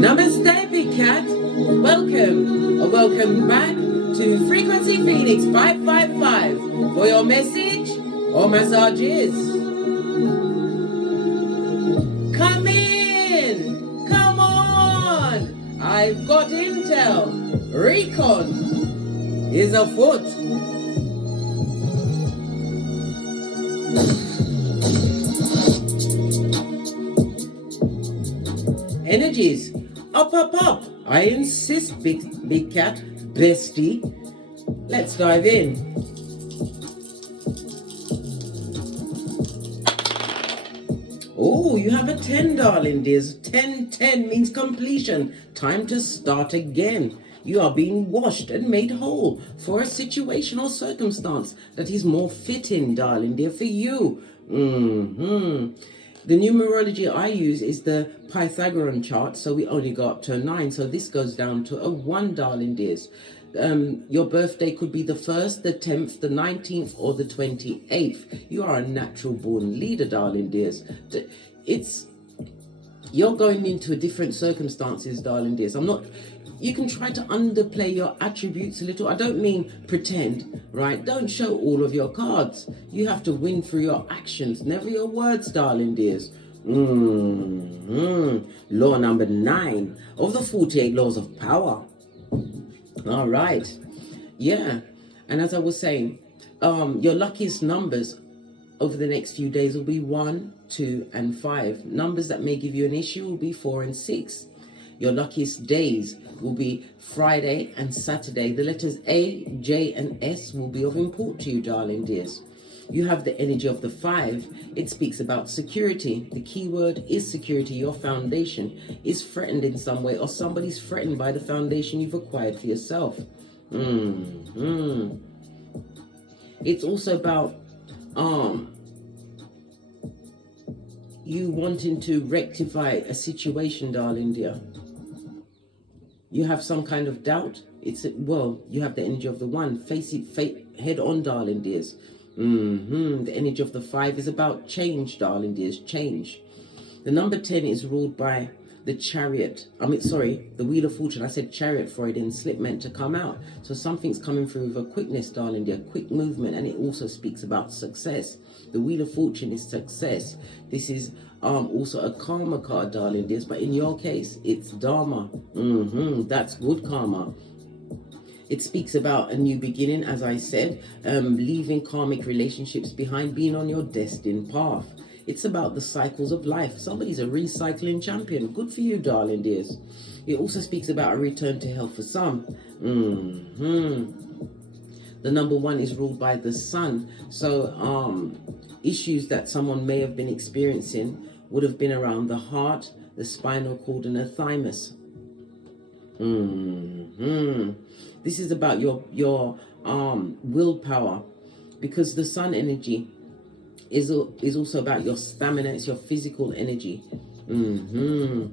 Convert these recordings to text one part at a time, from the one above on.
Namaste, big cat. Welcome or welcome back to Frequency Phoenix 555 for your message or massages. Come in, come on. I've got intel. Recon is afoot. Energies, up, up, up. I insist, big cat, bestie. Let's dive in. Oh, you have a 10, darling dears. 10 means completion. Time to start again. You are being washed and made whole for a situation or circumstance that is more fitting, darling dear, for you. The numerology I use is the Pythagorean chart, so we only go up to a 9, so this goes down to a 1, darling dears. Your birthday could be the 1st, the 10th, the 19th, or the 28th. You are a natural born leader, darling dears. You're going into different circumstances, darling dears. You can try to underplay your attributes a little. I don't mean pretend, right? Don't show all of your cards. You have to win through your actions, never your words, darling dears. Law number 9 of the 48 laws of power. All right. Yeah. And as I was saying, your luckiest numbers over the next few days will be 1, 2, and 5. Numbers that may give you an issue will be 4 and 6. Your luckiest days will be Friday and Saturday. The letters A, J, and S will be of import to you, darling dears. You have the energy of the 5. It speaks about security. The key word is security. Your foundation is threatened in some way, or somebody's threatened by the foundation you've acquired for yourself. It's also about you wanting to rectify a situation, darling dear. You have some kind of doubt. You have the energy of the 1. Face it head on, darling dears. The energy of the 5 is about change, darling dears, change. The number 10 is ruled by the chariot. The wheel of fortune. I said chariot for it, and slip meant to come out. So something's coming through with a quickness, darling dear, quick movement, and it also speaks about success. The wheel of fortune is success. This is also a karma card, darling dears, but in your case, it's dharma. That's good karma. It speaks about a new beginning, as I said, leaving karmic relationships behind, being on your destined path. It's about the cycles of life. Somebody's a recycling champion. Good for you, darling dears. It also speaks about a return to health for some. The number 1 is ruled by the sun. So issues that someone may have been experiencing would have been around the heart, the spinal cord, and the thymus. This is about your willpower, because the sun energy is also about your stamina. It's your physical energy. The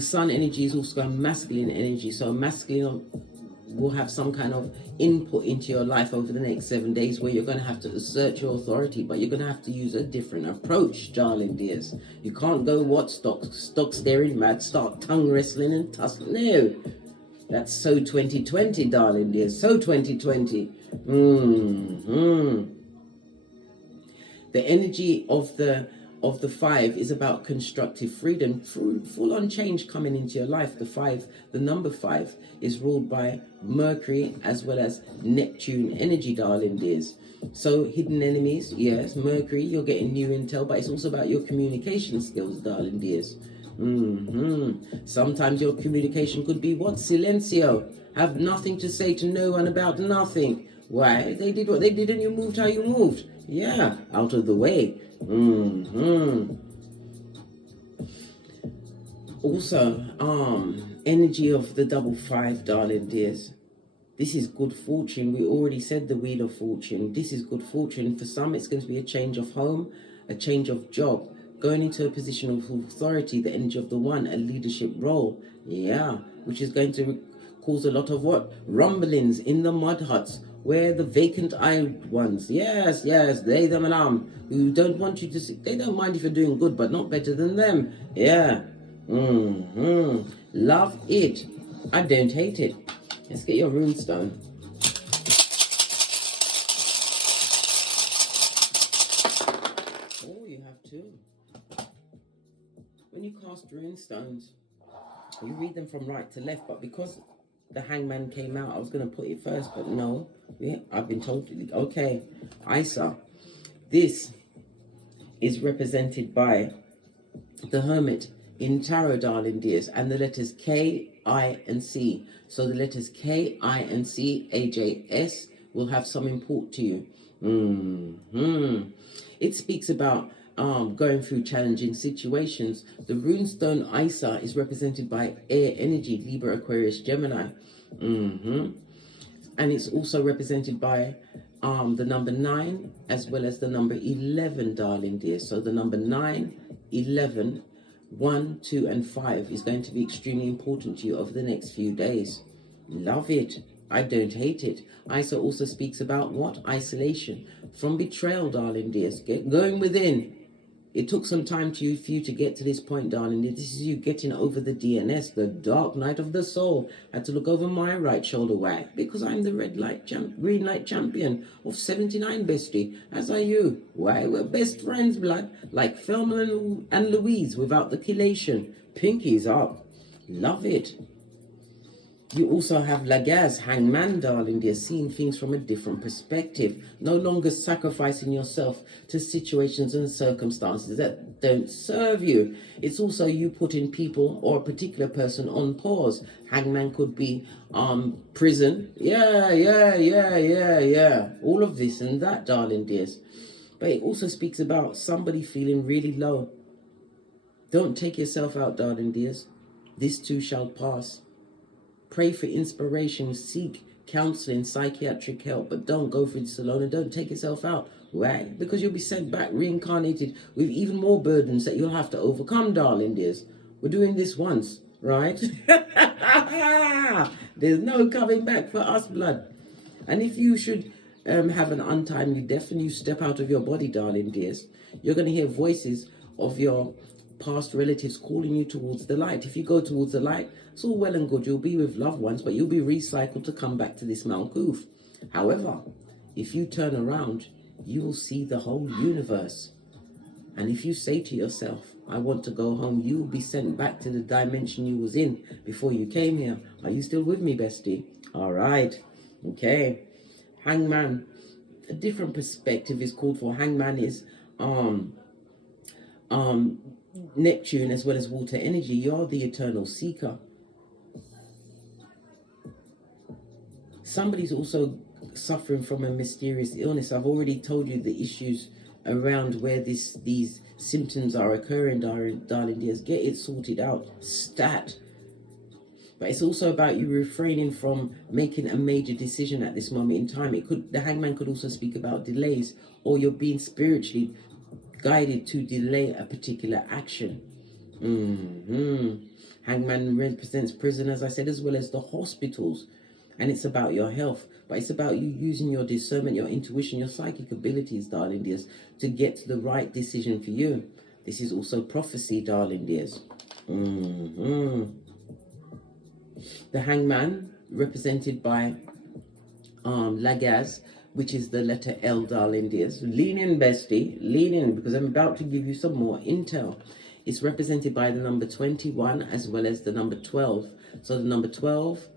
sun energy is also a masculine energy, so masculine will have some kind of input into your life over the next 7 days, where you're going to have to assert your authority, but you're going to have to use a different approach, darling dears. You can't go stock staring mad, start tongue wrestling and tussling. No, that's so 2020, darling dears, so 2020. The energy of the 5 is about constructive freedom, full on change coming into your life. The number 5 is ruled by Mercury as well as Neptune energy, darling dears. So hidden enemies, yes, Mercury, you're getting new intel, but it's also about your communication skills, darling dears. Sometimes your communication could be what? Silencio. Have nothing to say to no one about nothing. Why? They did what they did and you moved how you moved. Yeah, out of the way. Also, energy of the double 5, darling dears. This is good fortune. We already said the wheel of fortune. This is good fortune. For some, it's going to be a change of home, a change of job, going into a position of authority, the energy of the 1, a leadership role. Yeah, which is going to cause a lot of what? Rumblings in the mud huts, where the vacant-eyed ones, yes, they, them and who don't want you to see, they don't mind if you're doing good, but not better than them. Yeah. Love it. I don't hate it. Let's get your runestone. Oh, you have two. When you cast runestones, you read them from right to left, but because the hangman came out, I was going to put it first, but no. Yeah, I've been told, okay, Isa. This is represented by the Hermit in Tarot, darling dears, and the letters K, I, and C. So the letters K, I, and C, AJS, will have some import to you. It speaks about going through challenging situations. The runestone Isa is represented by air energy, Libra, Aquarius, Gemini. And it's also represented by the number 9 as well as the number 11, darling dear. So the number 9, 11, 1, 2, and 5 is going to be extremely important to you over the next few days. Love it. I don't hate it. Isa also speaks about what? Isolation from betrayal, darling dears. Get going within. It took some time for you to get to this point, darling. This is you getting over the DNS, the dark night of the soul. I had to look over my right shoulder wag because I'm the green light champion of 79, bestie. As are you. Why, we're best friends, blood. Like Thelma and Louise without the chelation. Pinkies up. Love it. You also have Lagaz, hangman, darling dear, seeing things from a different perspective. No longer sacrificing yourself to situations and circumstances that don't serve you. It's also you putting people or a particular person on pause. Hangman could be prison. Yeah. All of this and that, darling dears. But it also speaks about somebody feeling really low. Don't take yourself out, darling dears. This too shall pass. Pray for inspiration, seek counseling, psychiatric help, but don't go for this alone and don't take yourself out. Why? Because you'll be sent back reincarnated with even more burdens that you'll have to overcome, darling dears. We're doing this once, right? There's no coming back for us, blood. And if you should have an untimely death and you step out of your body, darling dears, you're going to hear voices of your past relatives calling you towards the light. If you go towards the light, it's all well and good. You'll be with loved ones, but you'll be recycled to come back to this Mount Goof. However, if you turn around, you will see the whole universe. And if you say to yourself, I want to go home, you will be sent back to the dimension you was in before you came here. Are you still with me, bestie? All right. Okay. Hangman. A different perspective is called for. Hangman is Neptune as well as water energy. You're the eternal seeker. Somebody's also suffering from a mysterious illness. I've already told you the issues around where these symptoms are occurring, darling dears. Get it sorted out. Stat. But it's also about you refraining from making a major decision at this moment in time. The hangman could also speak about delays, or you're being spiritually guided to delay a particular action. Hangman represents prison, as I said, as well as the hospitals. And it's about your health. But it's about you using your discernment, your intuition, your psychic abilities, darling dears, to get to the right decision for you. This is also prophecy, darling dears. The hangman, represented by Lagaz, which is the letter L, darling dears. Lean in, bestie. Lean in, because I'm about to give you some more intel. It's represented by the number 21 as well as the number 12. So the number 12,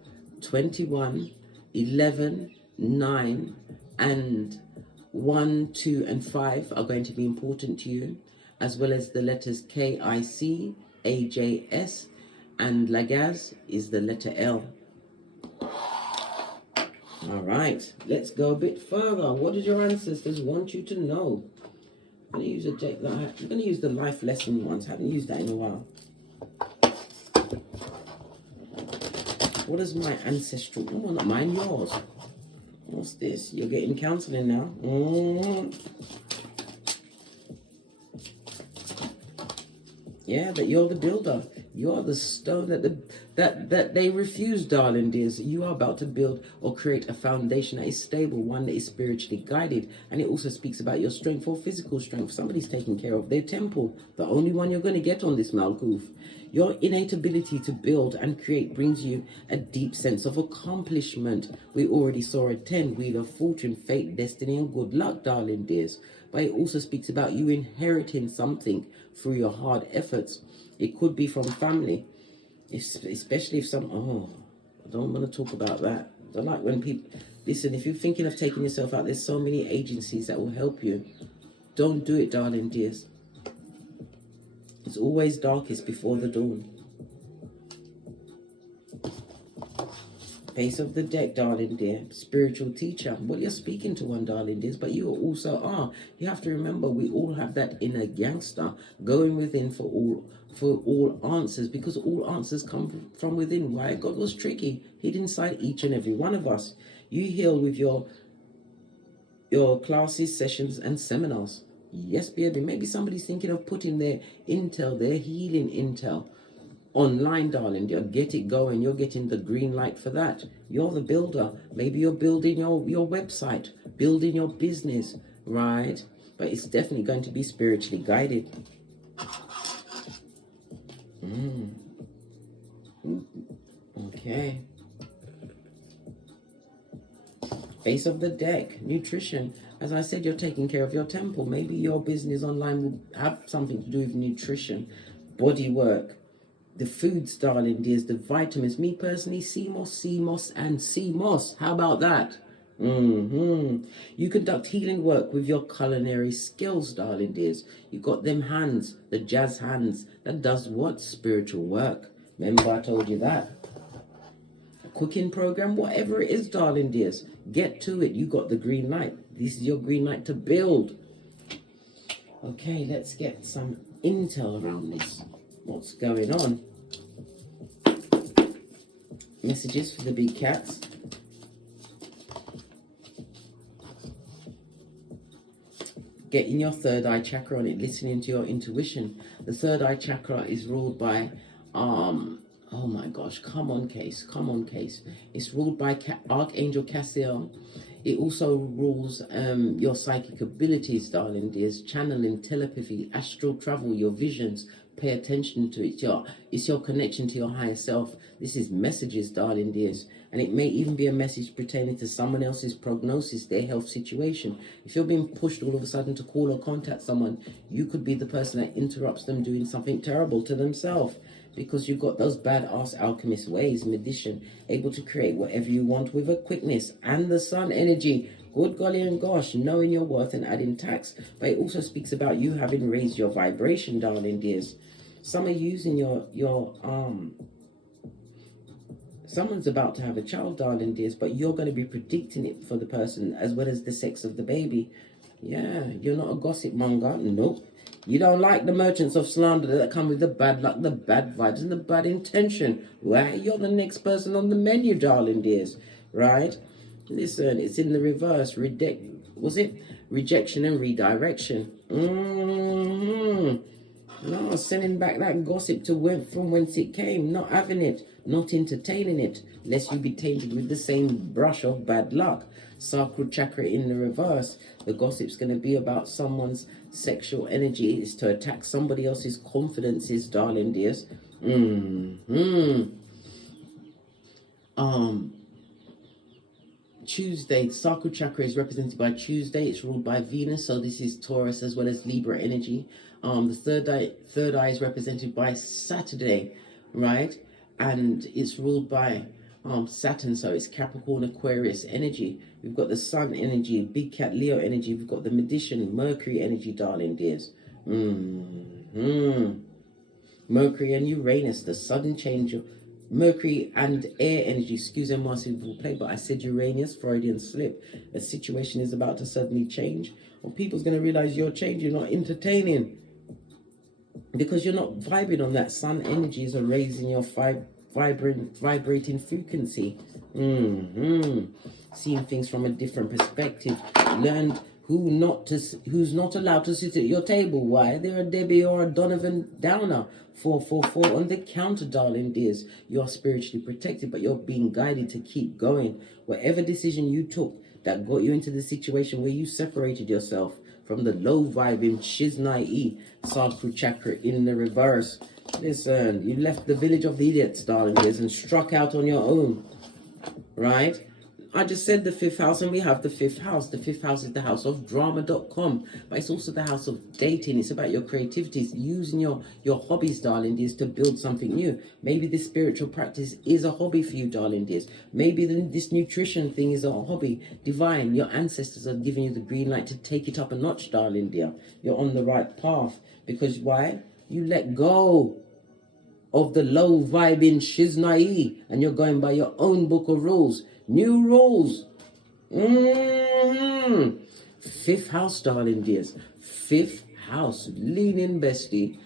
21, 11, 9, and 1, 2, and 5 are going to be important to you, as well as the letters KIC, AJS, and Lagaz is the letter L. All right, let's go a bit further. What did your ancestors want you to know? I'm going to use I'm going to use the life lesson ones. I haven't used that in a while. What is my ancestral? Oh, not mine, yours. What's this? You're getting counseling now. Yeah, that you're the builder. You're the stone that they refuse, darling dears. You are about to build or create a foundation that is stable, one that is spiritually guided. And it also speaks about your strength or physical strength. Somebody's taking care of their temple, the only one you're going to get on this Malkuth. Your innate ability to build and create brings you a deep sense of accomplishment. We already saw a 10, Wheel of Fortune, fate, destiny, and good luck, darling dears. But it also speaks about you inheriting something through your hard efforts. It could be from family, especially if I don't want to talk about that. I don't like when people, listen, if you're thinking of taking yourself out, there's so many agencies that will help you. Don't do it, darling dears. It's always darkest before the dawn. Face of the deck, darling dear. Spiritual teacher. Well, you're speaking to one, darling dears, but you also are. You have to remember, we all have that inner gangster going within for all answers, because all answers come from within. Why? God was tricky. Hid inside each and every one of us. You heal with your classes, sessions, and seminars. Yes, baby. Maybe somebody's thinking of putting their intel, their healing intel, online, darling. You'll get it going. You're getting the green light for that. You're the builder. Maybe you're building your website, building your business, right? But it's definitely going to be spiritually guided. Okay. Face of the deck, nutrition. As I said, you're taking care of your temple. Maybe your business online will have something to do with nutrition, body work, the foods, darling dears, the vitamins. Me personally, CMOS, and CMOS. How about that? You conduct healing work with your culinary skills, darling dears. You got them hands, the jazz hands, that does what? Spiritual work. Remember I told you that. A cooking program, whatever it is, darling dears, get to it. You got the green light. This is your green light to build. Okay, let's get some intel around this. What's going on? Messages for the big cats. Getting your third eye chakra on it, listening to your intuition. The third eye chakra is ruled by, oh my gosh, come on case. It's ruled by Archangel Cassiel. It also rules your psychic abilities, darling dears, channeling, telepathy, astral travel, your visions. Pay attention to it. It's your connection to your higher self. This is messages, darling dears. And it may even be a message pertaining to someone else's prognosis, their health situation. If you're being pushed all of a sudden to call or contact someone, you could be the person that interrupts them doing something terrible to themselves. Because you've got those badass alchemist ways, magician, able to create whatever you want with a quickness. And the sun energy, good golly and gosh, knowing your worth and adding tax. But it also speaks about you having raised your vibration, darling dears. Some are using someone's about to have a child, darling dears, but you're going to be predicting it for the person as well as the sex of the baby. Yeah, you're not a gossip monger. Nope. You don't like the merchants of slander that come with the bad luck, the bad vibes, and the bad intention. Well, you're the next person on the menu, darling dears. Right? Listen, it's in the reverse. Rejection and redirection. No, sending back that gossip from whence it came. Not having it. Not entertaining it. Lest you be tainted with the same brush of bad luck. Sacral chakra in the reverse. The gossip's going to be about someone's sexual energy. It's to attack somebody else's confidences, darling dears. Tuesday, the sacral chakra is represented by Tuesday. It's ruled by Venus, so this is Taurus as well as Libra energy. The third eye is represented by Saturday, right? And it's ruled by Saturn, so it's Capricorn, Aquarius energy. We've got the Sun energy, Big Cat Leo energy. We've got the Magician, Mercury energy, darling dears. Mercury and Uranus, the sudden change of Mercury and air energy. Excusez-moi s'il vous plaît, but I said Uranus, Freudian slip. A situation is about to suddenly change, or people's going to realize you're changing, you're not entertaining, because you're not vibing on that. Sun energies are raising your vibrating frequency. Seeing things from a different perspective. Learned who's not allowed to sit at your table. Why? They're a Debbie or a Donovan Downer. 444 on the counter, darling dears. You are spiritually protected, but you're being guided to keep going. Whatever decision you took that got you into the situation where you separated yourself from the low vibing Shiznai Sadhu Chakra in the reverse. Listen, you left the village of the idiots, darling dears, and struck out on your own. Right? I just said the 5th house, and we have the 5th house. The 5th house is the house of drama.com, but it's also the house of dating. It's about your creativity. It's using your hobbies, darling dears, to build something new. Maybe this spiritual practice is a hobby for you, darling dears. Maybe this nutrition thing is a hobby. Divine, your ancestors are giving you the green light to take it up a notch, darling dear. You're on the right path. Because why? You let go of the low vibing shiznai, and you're going by your own book of rules. New rules. 5th house, darling dears. 5th house. Lean in, bestie.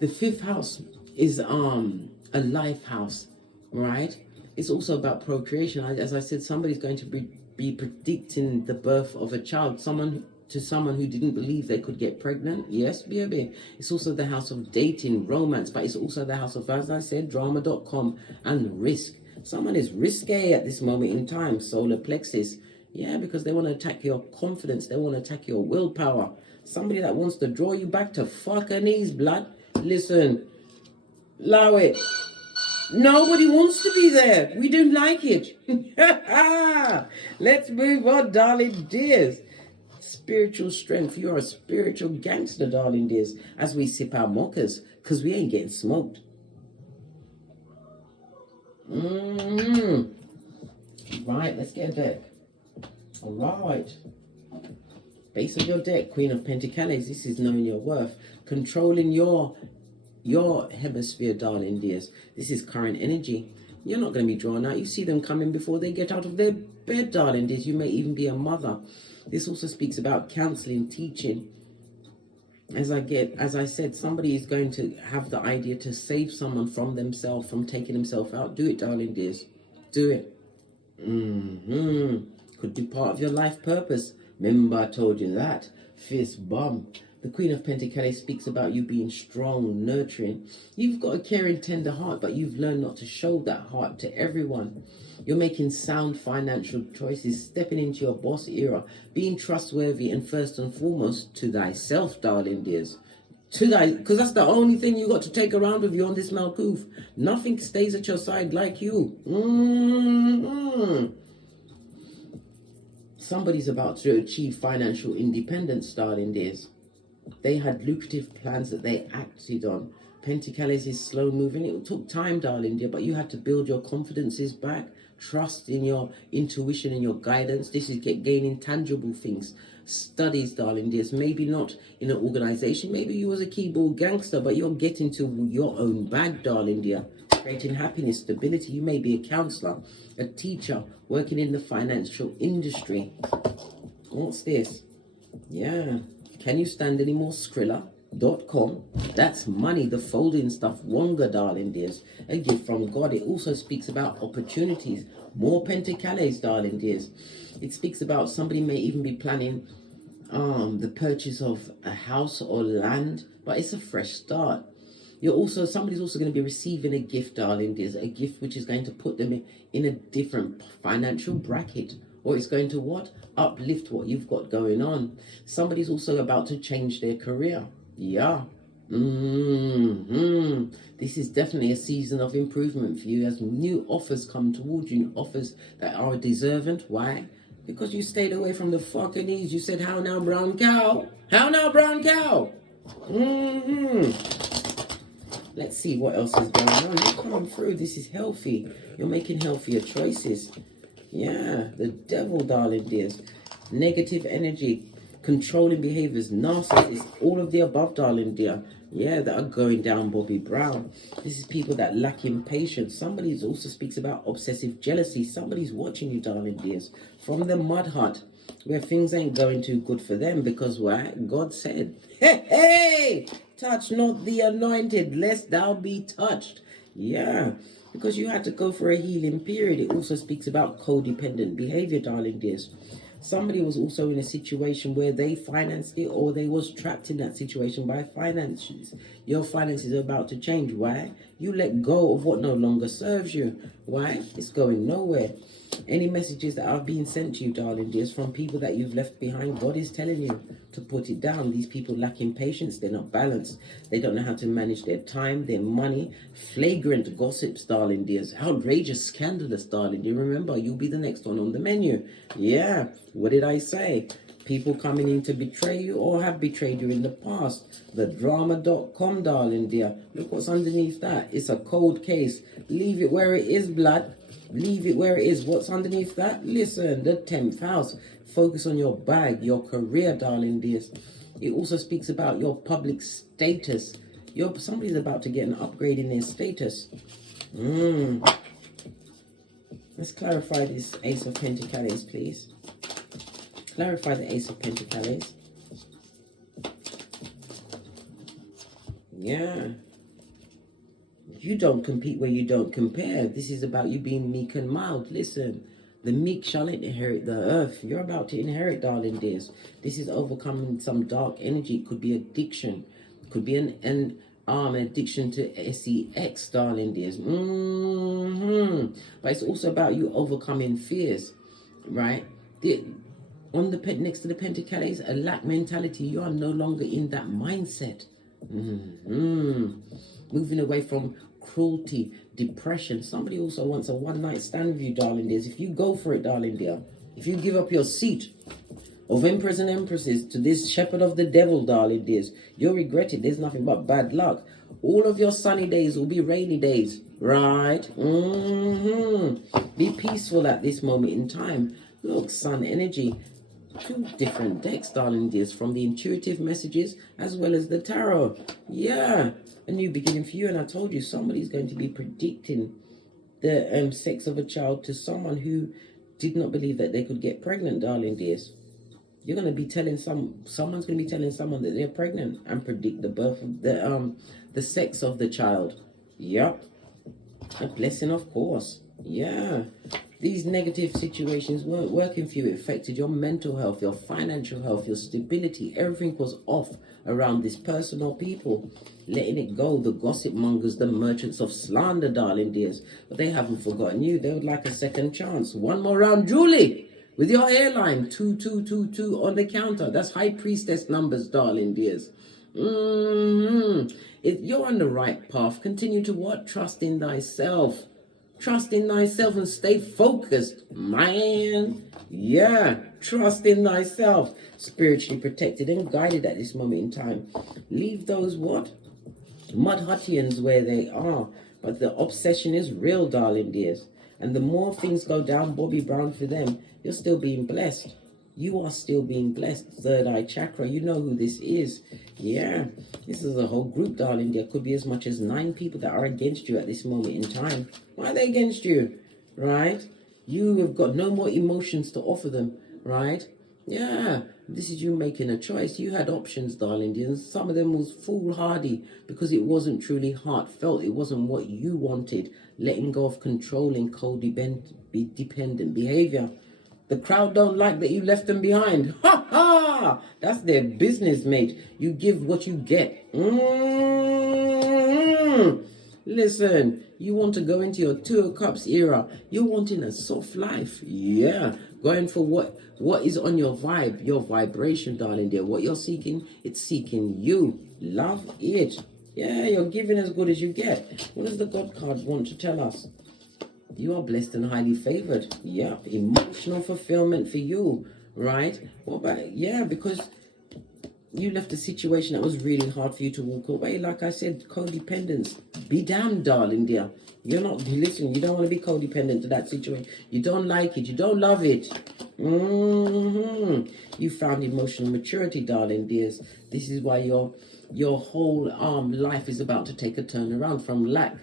The 5th house is a life house, right? It's also about procreation. As I said, somebody's going to be predicting the birth of a child. Someone who didn't believe they could get pregnant. Yes, baby. It's also the house of dating, romance, but it's also the house of, as I said, drama.com and risk. Someone is risque at this moment in time, solar plexus. Yeah, because they want to attack your confidence. They want to attack your willpower. Somebody that wants to draw you back to fucking knees, blood. Listen, allow it. Nobody wants to be there. We don't like it. Let's move on, darling dears. Spiritual strength. You're a spiritual gangster, darling dears, as we sip our mockers, because we ain't getting smoked. Right, let's get a deck. All right. Base of your deck, Queen of Pentacles. This is knowing your worth. Controlling your hemisphere, darling dears. This is current energy. You're not going to be drawn out. You see them coming before they get out of their bed, darling dears. You may even be a mother. This also speaks about counseling, teaching. As I said, somebody is going to have the idea to save someone from themselves, from taking themselves out. Do it, darling dears. Do it. Could be part of your life purpose. Remember, I told you that. Fist bump. The Queen of Pentacles speaks about you being strong, nurturing. You've got a caring, tender heart, but you've learned not to show that heart to everyone. You're making sound financial choices, stepping into your boss era, being trustworthy, and first and foremost, to thyself, darling dears. Because that's the only thing you got to take around with you on this Malkuth. Nothing stays at your side like you. Somebody's about to achieve financial independence, darling dears. They had lucrative plans that they acted on. Pentacles is slow moving. It took time, darling dear, but you had to build your confidences back. Trust in your intuition and your guidance. This is gaining tangible things. Studies, darling dears. Maybe not in an organization. Maybe you was a keyboard gangster, but you're getting to your own bag, darling dear. Creating happiness, stability. You may be a counselor, a teacher, working in the financial industry. What's this? Yeah. Can you stand any more Skrilla.com? That's money, the folding stuff. Wonga, darling dears. A gift from God. It also speaks about opportunities. More Pentacles, darling dears. It speaks about somebody may even be planning the purchase of a house or land, but it's a fresh start. Somebody's also going to be receiving a gift, darling dears. A gift which is going to put them in a different financial bracket. Or it's going to what? Uplift what you've got going on. Somebody's also about to change their career. Yeah. This is definitely a season of improvement for you as new offers come towards you. Offers that are deserving. Why? Because you stayed away from the fucking knees. You said, how now, brown cow? How now, brown cow? Let's see what else is going on. You're coming through. This is healthy. You're making healthier choices. Yeah, the devil, darling dears. Negative energy, controlling behaviors, narcissists, all of the above, darling dear. Yeah, that are going down Bobby Brown. This is people that lack in patience. Somebody also speaks about obsessive jealousy. Somebody's watching you, darling dears, from the mud hut, where things ain't going too good for them. Because why? God said, hey, touch not the anointed, lest thou be touched. Yeah. Because you had to go for a healing period. It also speaks about codependent behavior, darling dears. Somebody was also in a situation where they financed it, or they was trapped in that situation by finances. Your finances are about to change. Why? You let go of what no longer serves you. Why? It's going nowhere. Any messages that are being sent to you, darling dears, from people that you've left behind, God is telling you to put it down. These people lacking patience. They're not balanced. They don't know how to manage their time, their money. Flagrant gossips, darling dears. Outrageous, scandalous, darling dear. Remember, you'll be the next one on the menu. Yeah, what did I say? People coming in to betray you or have betrayed you in the past. The drama.com, darling dear. Look what's underneath that. It's a cold case. Leave it where it is, blood. Leave it where it is. What's underneath that? Listen, the 10th house. Focus on your bag, your career, darling dears. It also speaks about your public status. Somebody's about to get an upgrade in their status. Let's clarify this Ace of Pentacles, please. Clarify the Ace of Pentacles. Yeah. You don't compete where you don't compare. This is about you being meek and mild. Listen, the meek shall inherit the earth. You're about to inherit, darling dears. This is overcoming some dark energy. It could be addiction. It could be an addiction to sex, darling dears. But it's also about you overcoming fears, right? Next to the Pentacles, a lack mentality. You are no longer in that mindset. Moving away from cruelty, depression. Somebody also wants a one-night stand with you, darling dears. If you go for it, darling dear, if you give up your seat of emperors and empresses to this shepherd of the devil, darling dears, you'll regret it. There's nothing but bad luck. All of your sunny days will be rainy days, right? Be peaceful at this moment in time. Look, sun energy. 2 different decks, darling dears, from the intuitive messages as well as the tarot. Yeah, a new beginning for you. And I told you, somebody's going to be predicting the sex of a child to someone who did not believe that they could get pregnant, darling dears. You're going to be telling someone's going to be telling someone that they're pregnant and predict the birth of the sex of the child. Yep. A blessing, of course. Yeah. These negative situations weren't working for you. It affected your mental health, your financial health, your stability. Everything was off around this person or people. Letting it go. The gossip mongers, the merchants of slander, darling dears. But they haven't forgotten you. They would like a second chance. One more round, Julie, with your hairline. 2222 on the counter. That's High Priestess numbers, darling dears. You're on the right path. Continue to what? Trust in thyself. Trust in thyself and stay focused, man. Yeah, trust in thyself. Spiritually protected and guided at this moment in time. Leave those what? Mudhuttians where they are. But the obsession is real, darling dears. And the more things go down Bobby Brown for them, you're still being blessed. You are still being blessed. Third eye chakra. You know who this is. Yeah. This is a whole group, darling. There could be as much as 9 people that are against you at this moment in time. Why are they against you? Right? You have got no more emotions to offer them. Right? Yeah. This is you making a choice. You had options, darling. And some of them was foolhardy because it wasn't truly heartfelt. It wasn't what you wanted. Letting go of controlling, codependent behavior. The crowd don't like that you left them behind. Ha ha! That's their business, mate. You give what you get. Listen, you want to go into your 2 of Cups era. You're wanting a soft life. Yeah. Going for what is on your vibe, your vibration, darling dear. What you're seeking, it's seeking you. Love it. Yeah, you're giving as good as you get. What does the God card want to tell us? You are blessed and highly favored. Yeah, emotional fulfillment for you, right? What about, yeah, because you left a situation that was really hard for you to walk away. Like I said, codependence. Be damned, darling dear. You're not, listen, you don't want to be codependent to that situation. You don't like it. You don't love it. You found emotional maturity, darling dears. This is why your whole life is about to take a turn around from lack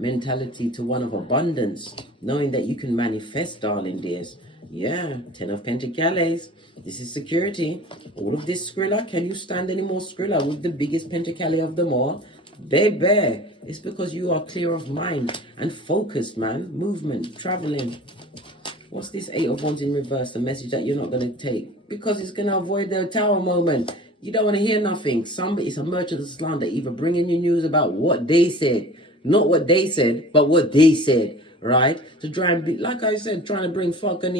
mentality to one of abundance, knowing that you can manifest, darling dears. Yeah, 10 of Pentacles. This is security. All of this Skrilla. Can you stand any more Skrilla with the biggest Pentacles of them all? Baby, it's because you are clear of mind and focused, man. Movement, traveling. What's this Eight of Wands in reverse? The message that you're not going to take. Because it's going to avoid the Tower moment. You don't want to hear nothing. It's a merchant of slander. Either bringing you news about what they said. Not what they said, but what they said. Right? To try and be, like I said, trying to bring fucking.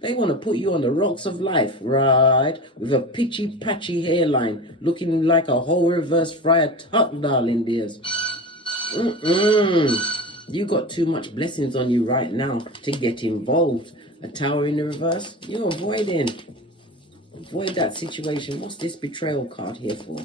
They want to put you on the rocks of life. Right? With a pitchy, patchy hairline. Looking like a whole reverse Friar Tuck, darling dears. You got too much blessings on you right now to get involved. A Tower in the reverse, you're avoiding. Avoid that situation. What's this betrayal card here for?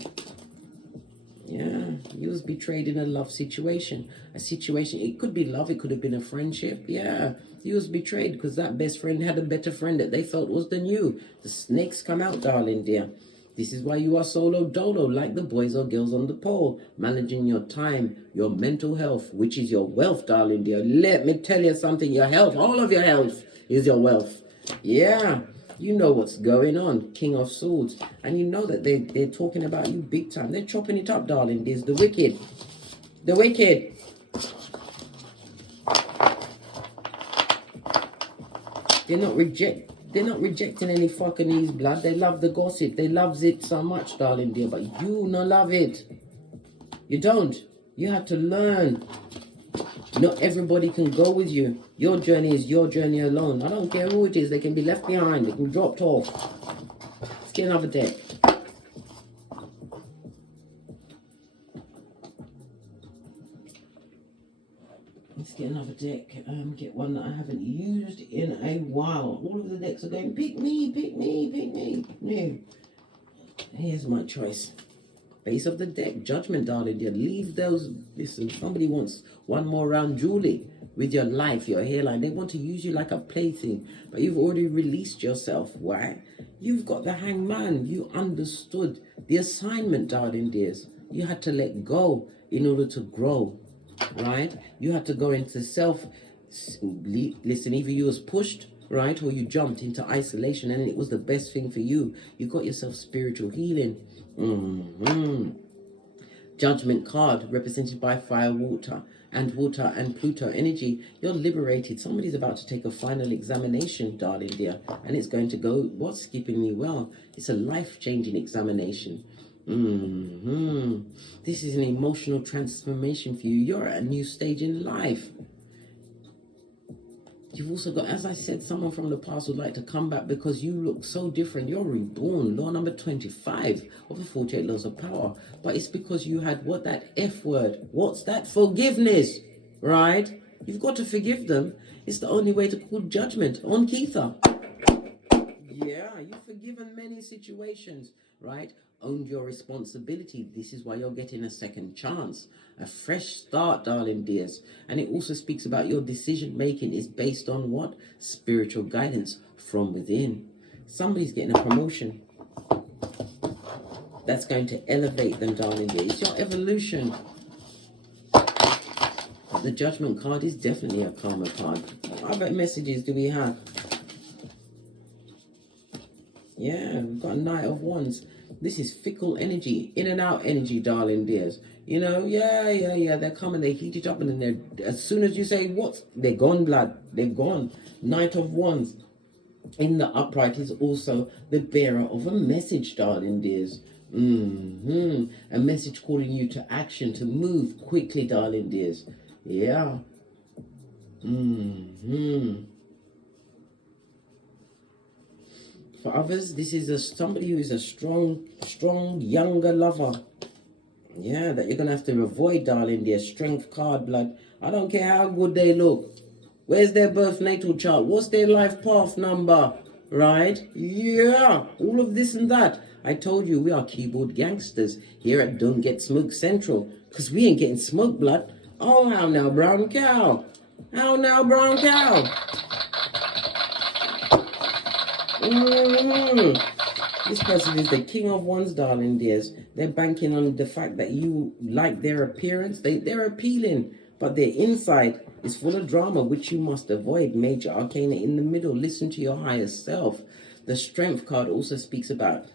Yeah, you was betrayed in a love situation. A situation, it could be love, it could have been a friendship. Yeah, you was betrayed because that best friend had a better friend that they felt was than you. The snakes come out, darling dear. This is why you are solo dolo, like the boys or girls on the pole, managing your time, your mental health, which is your wealth, darling dear. Let me tell you something, your health, all of your health is your wealth. Yeah, you know what's going on, King of Swords. And you know that they're talking about you big time. They're chopping it up, darling. There's the wicked. The wicked. They're not rejecting any fucking blood. They love the gossip. They loves it so much, darling dear. But you not love it. You don't. You have to learn. Not everybody can go with you. Your journey is your journey alone. I don't care who it is. They can be left behind. They can be dropped off. Let's get another deck. Let's get another deck. Get one that I haven't used in a while. All of the decks are going, pick me, pick me, pick me. No. Here's my choice. Base of the deck, Judgment, darling dear. Leave those. Listen, somebody wants one more round, Julie, with your life, your hairline. They want to use you like a plaything, but you've already released yourself. Why? You've got the Hangman. You understood the assignment, darling dears. You had to let go in order to grow, right? You had to go into self. Listen, either you was pushed, right, or you jumped into isolation, and it was the best thing for you. You got yourself spiritual healing. Judgment card represented by fire, water and Pluto energy. You're liberated. Somebody's about to take a final examination, darling dear, and it's going to go, what's skipping me well, it's a life-changing examination. This is an emotional transformation for you. You're at a new stage in life. You've also got, as I said, someone from the past would like to come back because you look so different. You're reborn. Law number 25 of the 48 laws of power. But it's because you had what, that F word. What's that? Forgiveness. Right? You've got to forgive them. It's the only way to call judgment on Keitha. Yeah, you've forgiven many situations. Right? Owned your responsibility. This is why you're getting a second chance, a fresh start, darling dears. And it also speaks about your decision making is based on what? Spiritual guidance from within. Somebody's getting a promotion that's going to elevate them, darling dears. It's your evolution. The Judgment card is definitely a karma card. What other messages do we have? Yeah, we've got a Knight of Wands. This is fickle energy, in and out energy, darling dears. You know, yeah. They're coming, they heat it up, and then they're, as soon as you say what, they're gone, blood. They're gone. Knight of Wands. In the upright is also the bearer of a message, darling dears. A message calling you to action, to move quickly, darling dears. Yeah. For others, this is somebody who is a strong, younger lover. Yeah, that you're going to have to avoid, darling dear. Strength card, blood. I don't care how good they look. Where's their birth natal chart? What's their life path number? Right? Yeah, all of this and that. I told you we are keyboard gangsters here at Don't Get Smoked Central. Because we ain't getting smoked, blood. Oh, how now, brown cow? How now, brown cow? This person is the King of Wands, darling dears. They're banking on the fact that you like their appearance. They're appealing, but their inside is full of drama, which you must avoid. Major arcana in the middle. Listen to your higher self. The Strength card also speaks about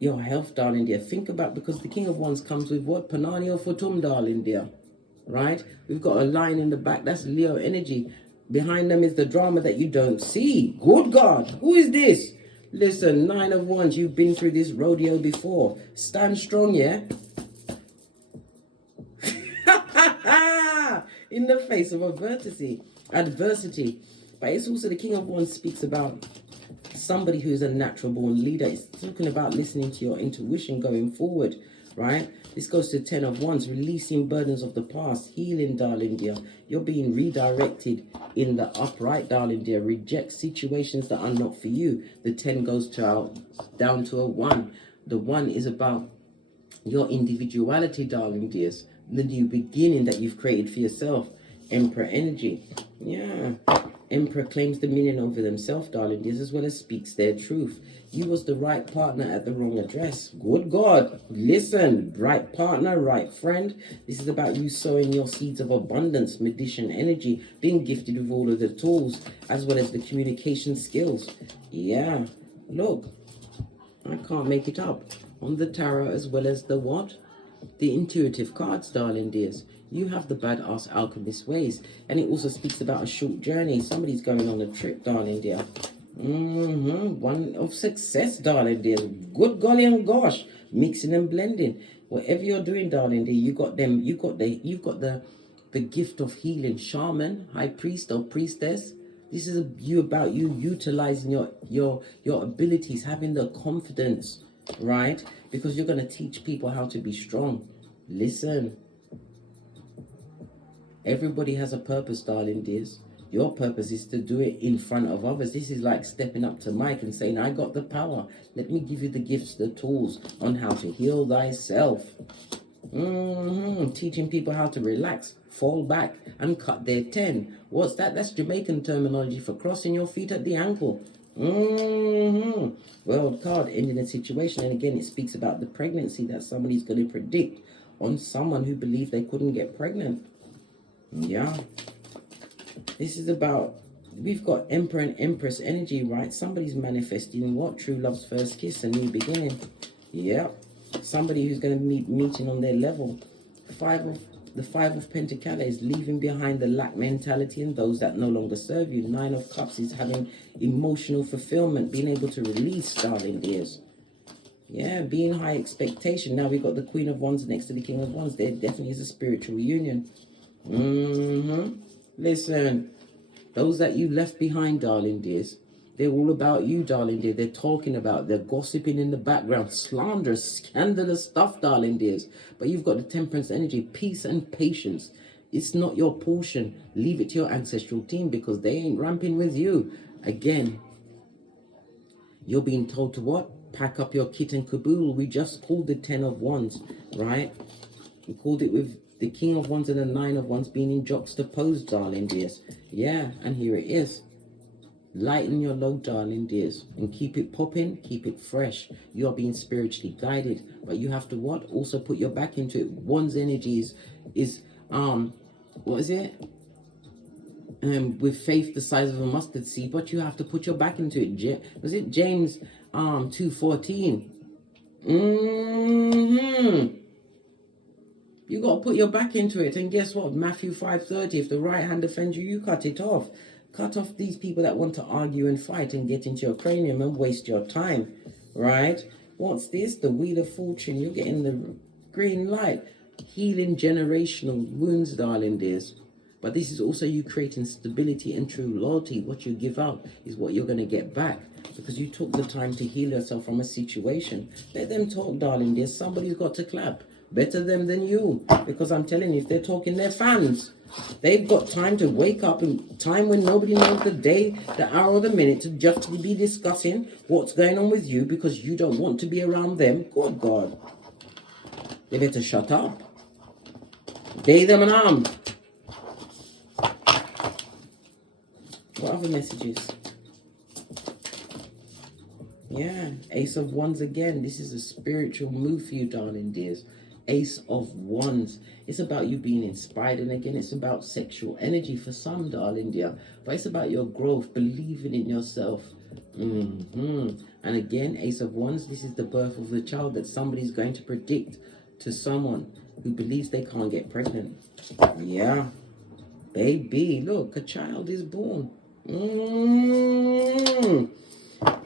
your health, darling dear. Think about, because the King of Wands comes with what? Panani or Futum, darling dear. Right? We've got a line in the back. That's Leo energy. Behind them is the drama that you don't see. Good God, who is this? Listen, 9 of Wands, you've been through this rodeo before. Stand strong, yeah? In the face of adversity. But it's also the King of Wands speaks about somebody who is a natural born leader. It's talking about listening to your intuition going forward, right? This goes to 10 of Wands, releasing burdens of the past, healing, darling dear. You're being redirected in the upright, darling dear. Reject situations that are not for you. The 10 goes down to a 1. The 1 is about your individuality, darling dears. The new beginning that you've created for yourself. Emperor energy. Yeah. Emperor claims dominion over themselves, darling dears, as well as speaks their truth. You was the right partner at the wrong address. Good God. Listen. Right partner, right friend. This is about you sowing your seeds of abundance, magician energy, being gifted with all of the tools, as well as the communication skills. Yeah. Look. I can't make it up. On the tarot, as well as the what? The intuitive cards, darling dears. You have the badass alchemist ways. And it also speaks about a short journey. Somebody's going on a trip, darling dear. One of success, darling dear. Good golly and gosh. Mixing and blending. Whatever you're doing, darling dear, you got them. You've got the gift of healing. Shaman, high priest or priestess. This is about you utilizing your abilities, having the confidence, right? Because you're going to teach people how to be strong. Listen. Everybody has a purpose, darling dears. Your purpose is to do it in front of others. This is like stepping up to Mike and saying, I got the power. Let me give you the gifts, the tools on how to heal thyself. Teaching people how to relax, fall back, and cut their 10. What's that? That's Jamaican terminology for crossing your feet at the ankle. World card, ending a situation. And again, it speaks about the pregnancy that somebody's going to predict on someone who believed they couldn't get pregnant. Yeah. This is about, we've got Emperor and Empress energy, right? Somebody's manifesting what? True love's first kiss, a new beginning. Yeah. Somebody who's going to be meeting on their level. The 5 of Pentacles is leaving behind the lack mentality and those that no longer serve you. 9 of Cups is having emotional fulfillment, being able to release, darling dears. Yeah, being high expectation. Now we've got the Queen of Wands next to the King of Wands. There definitely is a spiritual union. Listen, those that you left behind, darling dears, they're all about you, darling dear. They're talking about, they're gossiping in the background, slanderous, scandalous stuff, darling dears. But you've got the Temperance energy, peace and patience. It's not your portion. Leave it to your ancestral team because they ain't ramping with you. Again, you're being told to what? Pack up your kit and caboodle. We just called the 10 of Wands, right? We called it with the King of Wands and the 9 of Wands being in juxtaposed, darling dears. Yeah, and here it is. Lighten your load, darling dears, and keep it popping, keep it fresh. You are being spiritually guided, but you have to what? Also put your back into it. One's energy is what is it? With faith the size of a mustard seed, but you have to put your back into it. Was it James 2:14? You got to put your back into it. And guess what? Matthew 5:30, if the right hand offends you, you cut it off. Cut off these people that want to argue and fight and get into your cranium and waste your time, right? What's this? The Wheel of Fortune. You're getting the green light. Healing generational wounds, darling dears. But this is also you creating stability and true loyalty. What you give out is what you're going to get back because you took the time to heal yourself from a situation. Let them talk, darling dears. Somebody's got to clap. Better them than you. Because I'm telling you, if they're talking, they're fans. They've got time to wake up in time when nobody knows the day, the hour, or the minute to just be discussing what's going on with you because you don't want to be around them. Good God. They better shut up. They, them, and armed. What other messages? Yeah, Ace of Wands again. This is a spiritual move for you, darling dears. Ace of Wands. It's about you being inspired, and again, it's about sexual energy for some, darling dear. But it's about your growth, believing in yourself. And again, Ace of Wands. This is the birth of the child that somebody's going to predict to someone who believes they can't get pregnant. Yeah. Baby, look, a child is born.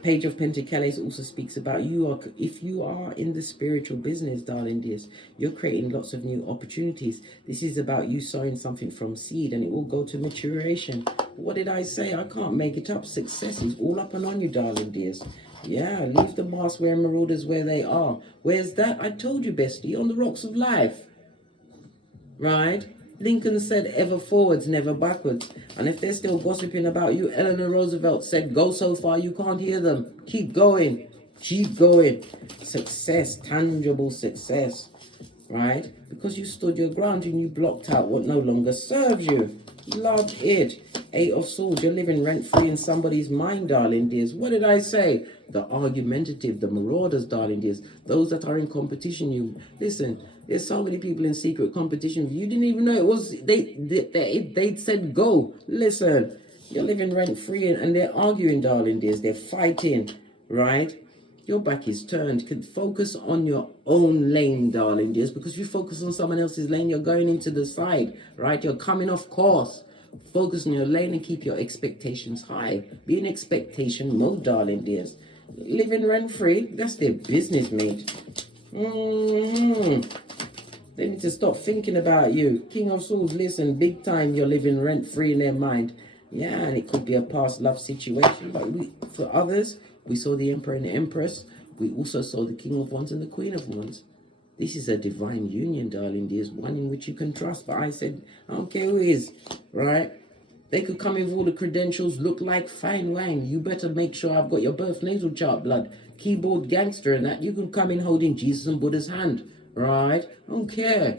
Page of Pentacles also speaks about if you are in the spiritual business, darling dears, you're creating lots of new opportunities. This is about you sowing something from seed, and it will go to maturation. What did I say? I can't make it up. Success is all up and on you, darling dears. Yeah, leave the mask wearing marauders where they are. Where's that? I told you, bestie, on the rocks of life. Right? Lincoln said ever forwards, never backwards. And if they're still gossiping about you, Eleanor Roosevelt said go so far you can't hear them. Keep going. Keep going. Success, tangible success. Right? Because you stood your ground and you blocked out what no longer serves you. Love it. 8 of Swords, you're living rent-free in somebody's mind, darling dears. What did I say? The argumentative, the marauders, darling dears. Those that are in competition, you listen. There's so many people in secret competition. You didn't even know it was. They said go. Listen, you're living rent-free and they're arguing, darling dears. They're fighting, right? Your back is turned. You can focus on your own lane, darling dears. Because if you focus on someone else's lane, you're going into the side, right? You're coming off course. Focus on your lane and keep your expectations high. Be in expectation mode, darling dears. Living rent-free, that's their business, mate. They need to stop thinking about you. King of Swords, listen, big time you're living rent-free in their mind. Yeah, and it could be a past love situation. But for others, we saw the Emperor and the Empress. We also saw the King of Wands and the Queen of Wands. This is a divine union, darling dears, one in which you can trust. But I said, I don't care who it is, right? They could come in with all the credentials, look like fine wine. You better make sure I've got your birth nasal chart, blood. Keyboard gangster and that. You can come in holding Jesus and Buddha's hand, right? I don't care.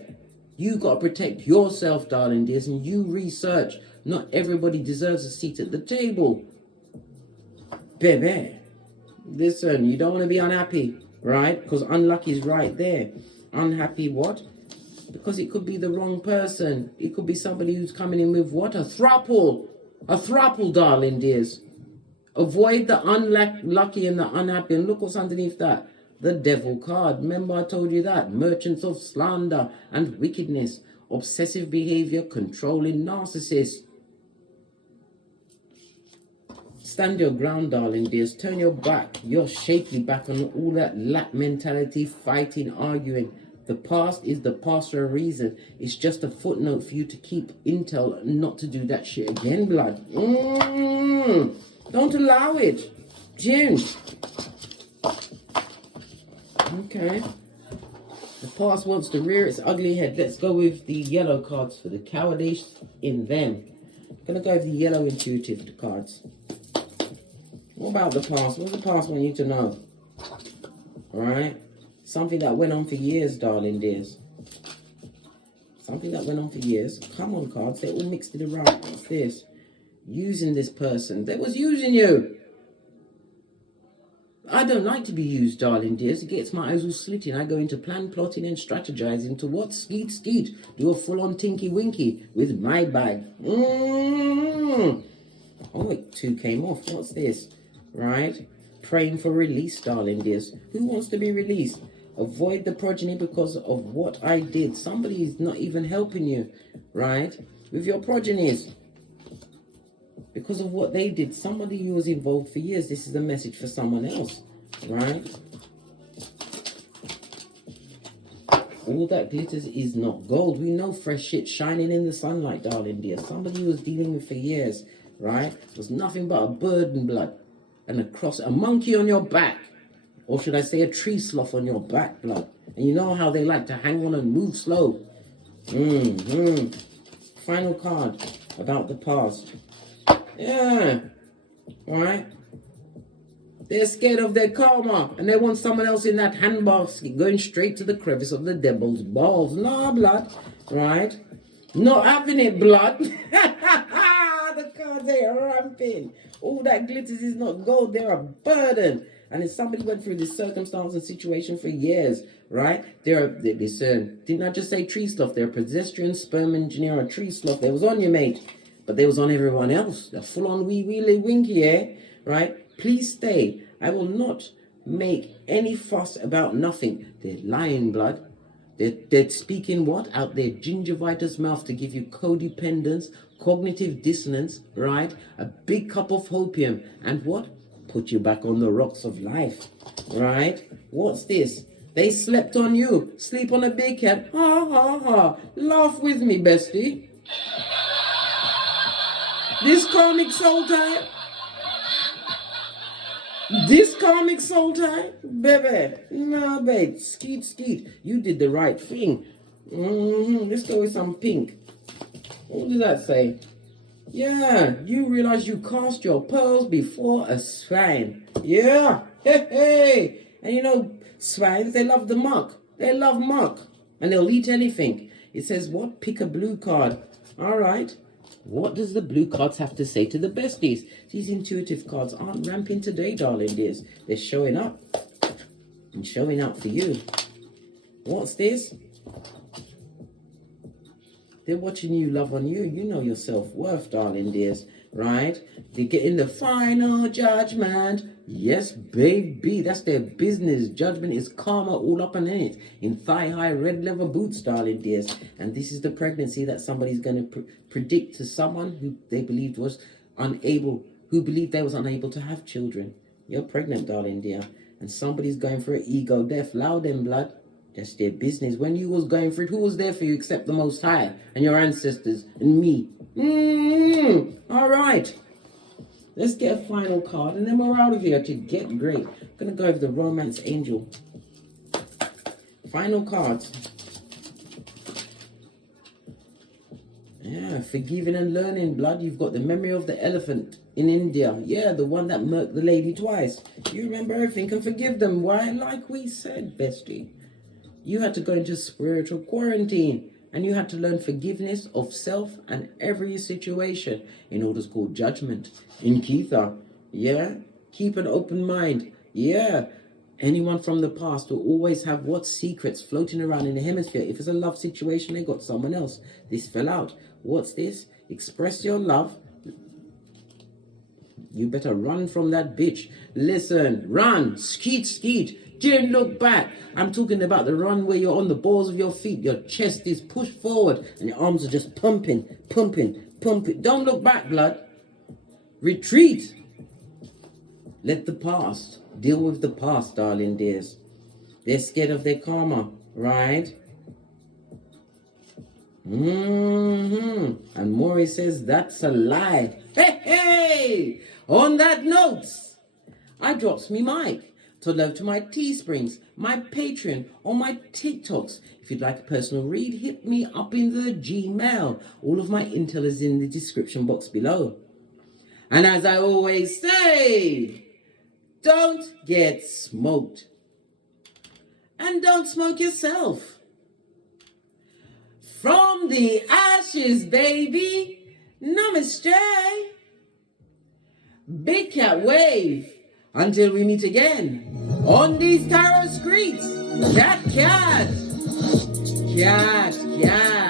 You got to protect yourself, darling dears, and you research. Not everybody deserves a seat at the table. Baby, listen, you don't want to be unhappy, right? Because unlucky is right there. Unhappy what? Because it could be the wrong person. It could be somebody who's coming in with what? A throuple. A throuple, darling dears. Avoid the unlucky and the unhappy. And look what's underneath that. The devil card. Remember I told you that. Merchants of slander and wickedness. Obsessive behavior. Controlling narcissist. Stand your ground, darling dears. Turn your back, your shaky back on all that lap mentality, fighting, arguing. The past is the past for a reason. It's just a footnote for you to keep intel and not to do that shit again, blood. Don't allow it. June. Okay. The past wants to rear its ugly head. Let's go with the yellow cards for the cowardice in them. I'm going to go with the yellow intuitive cards. What about the past? What does the past want you to know? Alright? Something that went on for years, darling dears. Something that went on for years. Come on, cards. They all mixed it around. What's this? Using this person. They was using you. I don't like to be used, darling dears. It gets my eyes all slitting. I go into plan, plotting, and strategizing to what? Skeet. Do a full-on tinky-winky with my bag. Oh, wait. 2 came off. What's this? Right? Praying for release, darling dears. Who wants to be released? Avoid the progeny because of what I did. Somebody is not even helping you, right? With your progenies. Because of what they did. Somebody who was involved for years. This is a message for someone else, right? All that glitters is not gold. We know fresh shit shining in the sunlight, darling dear. Somebody who was dealing with for years, right? Was nothing but a bird and blood. And a monkey on your back. Or should I say a tree sloth on your back, blood. And you know how they like to hang on and move slow. Final card about the past. Yeah. Alright. They're scared of their karma. And they want someone else in that handbasket going straight to the crevice of the devil's balls. Nah, blood. Right? Not having it, blood. The cards are ramping. All that glitters is not gold. They're a burden. And if somebody went through this circumstance and situation for years, right? Didn't I just say tree sloth? They're a pedestrian sperm engineer or tree sloth. They was on you, mate. But they was on everyone else. They're full on wee winky, eh? Right? Please stay. I will not make any fuss about nothing. They're lying, blood. They're speaking what? Out their gingivitis mouth to give you codependence, cognitive dissonance, right? A big cup of opium, and what? Put you back on the rocks of life, right? What's this? They slept on you. Sleep on a big cat. Ha ha ha. Laugh with me, bestie. This karmic soul tie. This karmic soul tie, baby. No, babe. Skeet, skeet. You did the right thing. Let's go with some pink. What does that say? Yeah, you realize you cast your pearls before a swine. Yeah, hey, hey. And you know, swines, they love the muck. They love muck. And they'll eat anything. It says what? Pick a blue card. All right. What does the blue cards have to say to the besties? These intuitive cards aren't ramping today, darling dears. They're showing up. And showing up for you. What's this? They're watching you, love on you. You know your self-worth, darling dears, right? They're getting the final judgment. Yes, baby. That's their business. Judgment is karma all up and in it. In thigh-high red leather boots, darling dears. And this is the pregnancy that somebody's going to predict to someone who they believed was unable, who believed they was unable to have children. You're pregnant, darling dear. And somebody's going for an ego death. Loud in blood. That's their business. When you was going through it, who was there for you except the Most High and your ancestors and me? All right. Let's get a final card and then we're out of here to get great. I'm going to go with the Romance Angel. Final cards. Yeah, forgiving and learning, blood. You've got the memory of the elephant in India. Yeah, the one that murked the lady twice. You remember everything and forgive them. Why? Like we said, bestie. You had to go into spiritual quarantine and you had to learn forgiveness of self and every situation in what is called judgment. In Keitha, yeah, keep an open mind. Yeah, anyone from the past will always have what secrets floating around in the hemisphere. If it's a love situation, they got someone else. This fell out. What's this? Express your love. You better run from that bitch. Listen, run, skeet, skeet. Didn't look back. I'm talking about the run where you're on the balls of your feet. Your chest is pushed forward and your arms are just pumping, pumping, pumping. Don't look back, blood. Retreat. Let the past deal with the past, darling dears. They're scared of their karma, right? And Maury says that's a lie. Hey, hey! On that note, I drops me mic. To love to my Teesprings, my Patreon, or my TikToks. If you'd like a personal read, hit me up in the Gmail. All of my intel is in the description box below. And as I always say, don't get smoked. And don't smoke yourself. From the ashes, baby, namaste. Big cat wave. Until we meet again on these tarot streets. Cat, cat. Cat, cat.